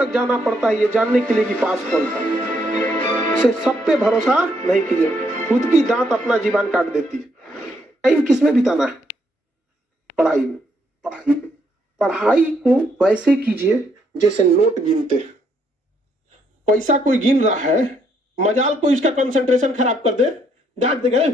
तक जाना पड़ता है ये जानने के लिए कि पास कौन था। इसे सब पे भरोसा नहीं कीजिए, खुद की दांत अपना जीवन काट देती है। टाइम किस में बिताना है? पढ़ाई में। पढ़ाई को वैसे कीजिए जैसे नोट गिनते हैं। पैसा कोई गिन रहा है, मजाल कोई इसका कंसंट्रेशन खराब कर दे, डांट देगा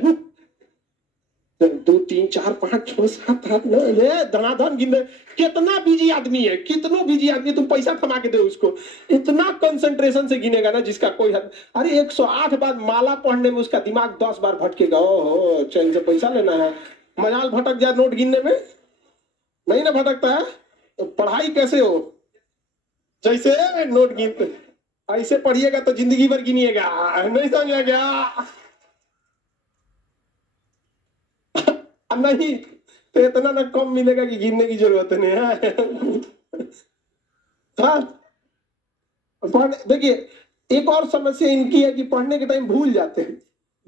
2 3 4 5 6 7 8 9 ये धनाधन गिन। कितना बिजी आदमी है, कितना बिजी आदमी, तुम पैसा थमा के दे उसको, इतना कंसंट्रेशन से गिनेगा ना जिसका कोई हद। अरे 108 बार माला पढ़ने में उसका दिमाग 10 बार भटकेगा। ओहो, चैन से पैसा लेना है, मजाल भटक जाए नोट गिनने में, नहीं ना भटकता है। तो पढ़ाई कैसे हो? जैसे नोट गिनते, ऐसे पढ़िएगा तो जिंदगी भर गिनिएगा। नहीं समझा क्या? नहीं तो इतना ना कम मिलेगा कि गिनने की जरूरत नहीं है। हाँ, देखिए एक और समस्या इनकी है कि पढ़ने के टाइम भूल जाते हैं।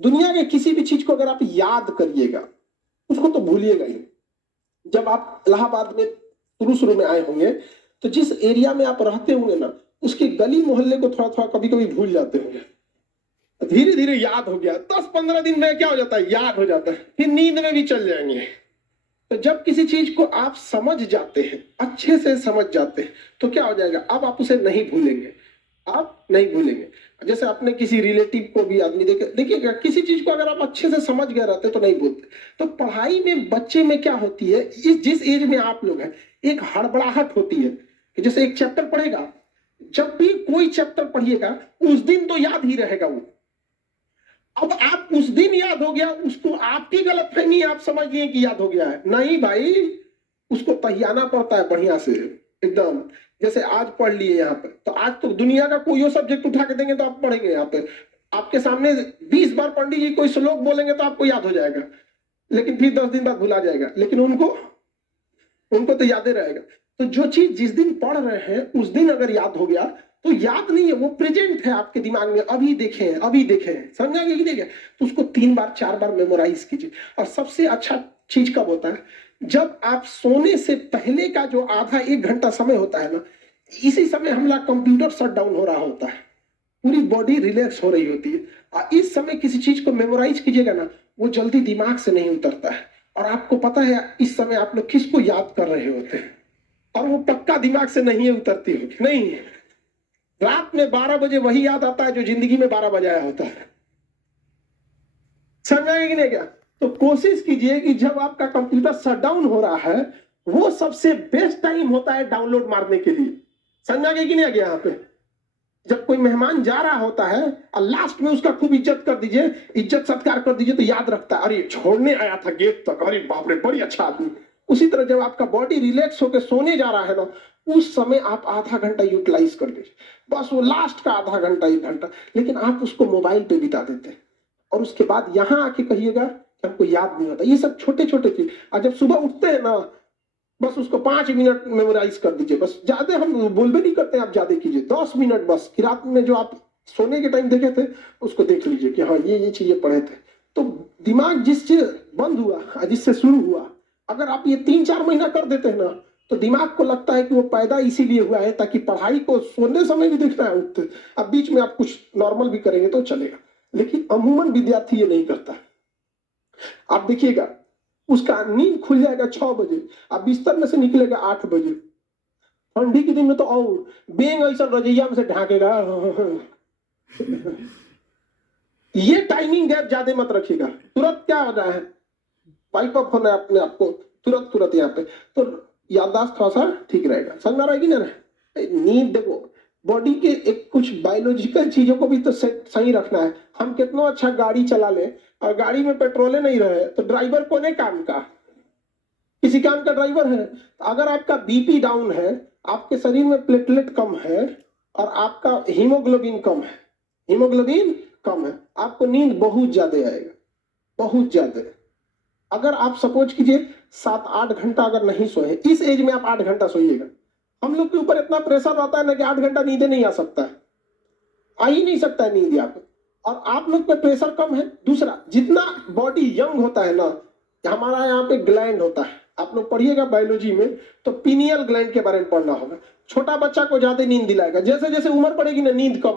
दुनिया के किसी भी चीज को अगर आप याद करिएगा उसको तो भूलिएगा ही। जब आप इलाहाबाद में शुरू में आए होंगे तो जिस एरिया में आप रहते होंगे ना, उसके गली मोहल्ले को थोड़ा थोड़ा कभी कभी भूल जाते होंगे। धीरे धीरे याद हो गया, 10-15 दिन में क्या हो जाता है, याद हो जाता है, फिर नींद में भी चल जाएंगे। तो जब किसी चीज को आप समझ जाते हैं, अच्छे से समझ जाते हैं, तो क्या हो जाएगा, अब आप उसे नहीं भूलेंगे, आप नहीं भूलेंगे। जैसे आपने किसी रिलेटिव को भी आदमी देखिएगा, किसी चीज को अगर आप अच्छे से समझ गए रहते तो नहीं भूलते। तो पढ़ाई में बच्चे में क्या होती है, इस जिस एज में आप लोग हैं, एक हड़बड़ाहट होती है कि जैसे एक चैप्टर पढ़ेगा, जब भी कोई चैप्टर पढ़िएगा उस दिन तो याद ही रहेगा वो। अब आप उस दिन याद हो गया, उसको आपकी गलतफहमी, आप समझ लिए कि याद हो गया है, नहीं भाई, उसको पहियाना पड़ता है बढ़िया से एकदम। जैसे आज पढ़ लिए यहाँ पे, तो आज तो दुनिया का कोई सब्जेक्ट उठा के देंगे तो आप पढ़ेंगे। यहाँ पे आपके सामने 20 बार पंडित जी कोई श्लोक बोलेंगे तो आपको याद हो जाएगा, लेकिन फिर 10 दिन बाद भुला जाएगा, लेकिन उनको तो याद ही रहेगा। तो जो चीज जिस दिन पढ़ रहे हैं उस दिन अगर याद हो गया तो याद नहीं है, वो प्रेजेंट है आपके दिमाग में, अभी देखे हैं, समझा कि नहीं? तो उसको 3 बार 4 बार मेमोराइज कीजिए। और सबसे अच्छा चीज कब होता है, जब आप सोने से पहले का जो आधा 1 घंटा समय होता है ना, इसी समय हमारा कंप्यूटर शट डाउन हो रहा होता है, पूरी बॉडी रिलैक्स हो रही होती है। और इस समय किसी चीज को मेमोराइज कीजिएगा ना, वो जल्दी दिमाग से नहीं उतरता है। और आपको पता है इस समय आप लोग किसको याद कर रहे होते हैं, और वो पक्का दिमाग से नहीं उतरती होगी। नहीं, रात में 12 बजे वही याद आता है जो जिंदगी में 12 बजाया होता है। समझाएंगे कि नहीं क्या? तो कोशिश कीजिए कि जब आपका कंप्यूटर शट डाउन हो रहा है, वो सबसे बेस्ट टाइम होता है डाउनलोड मारने के लिए। समझाएंगे कि नहीं आगे? यहाँ पे जब कोई मेहमान जा रहा होता है और लास्ट में उसका खूब इज्जत कर दीजिए, इज्जत सत्कार कर दीजिए, तो याद रखता है, अरे छोड़ने आया था गेट तक, अरे बाप रे बड़ी अच्छा आदमी। उसी तरह जब आपका बॉडी रिलैक्स होकर सोने जा रहा है ना, उस समय आप आधा घंटा यूटिलाइज कर लीजिए, बस वो लास्ट का आधा घंटा 1 घंटा। लेकिन आप उसको मोबाइल पे बिता देते हैं और उसके बाद यहाँ आके कहिएगा कि हमको याद नहीं होता। ये सब छोटे छोटे चीज। और जब सुबह उठते हैं ना, बस उसको 5 मिनट मेमोराइज कर दीजिए, बस। ज्यादा हम बोल भी नहीं करते, आप ज्यादा कीजिए, 10 मिनट बस। कि रात में जो आप सोने के टाइम देखे थे उसको देख लीजिए कि हाँ ये चीजें पढ़े थे। तो दिमाग जिससे बंद हुआ, जिससे शुरू हुआ, अगर आप ये 3-4 महीना कर देते हैं ना, तो दिमाग को लगता है कि वो पैदा इसीलिए हुआ है ताकि पढ़ाई को सोने समय भी देखना है, उठते। अब बीच में आप कुछ नॉर्मल भी करेंगे तो चलेगा, लेकिन अमूमन विद्यार्थी ये नहीं करता। आप देखिएगा, उसका नींद खुल जाएगा 6 बजे, अब बिस्तर में से निकलेगा 8 बजे। ठंडी के दिन में तो और बेंग ऐसा रजैया में से ढाकेगा। ये टाइमिंग गैप ज्यादा मत रखिएगा। तुरंत क्या हो रहा है, पाइप अप होना है अपने आपको तुरंत यहाँ पे, तो याददाश्त थोड़ा सा ठीक रहेगा। समझ में आ रहा है कि नहीं? नींद देखो, बॉडी के एक कुछ बायोलॉजिकल चीजों को भी तो सही रखना है। हम कितना अच्छा गाड़ी चला ले और गाड़ी में पेट्रोले नहीं रहे तो ड्राइवर कौन है काम का? किसी काम का ड्राइवर है। अगर आपका बीपी डाउन है, आपके शरीर में प्लेटलेट कम है और आपका हीमोग्लोबिन कम है, आपको नींद बहुत ज्यादा आएगा, बहुत ज्यादा। अगर आप सपोज कीजिए 7-8 घंटा अगर नहीं सोए, इस एज में आप 8 घंटा सोइएगा। हम लोग के ऊपर इतना प्रेशर रहता है ना कि 8 घंटा नींद नहीं आ सकता है, आ ही नहीं सकता है नींद यहाँ पे। और आप लोग पे प्रेशर कम है। दूसरा, जितना बॉडी यंग होता है ना, हमारा यहाँ पे ग्लैंड होता है, आप लोग पढ़िएगा बायोलॉजी में तो पीनियल ग्लैंड के बारे में पढ़ना होगा। छोटा बच्चा को ज्यादा नींद दिलाएगा, जैसे जैसे उम्र बढ़ेगी ना नींद कम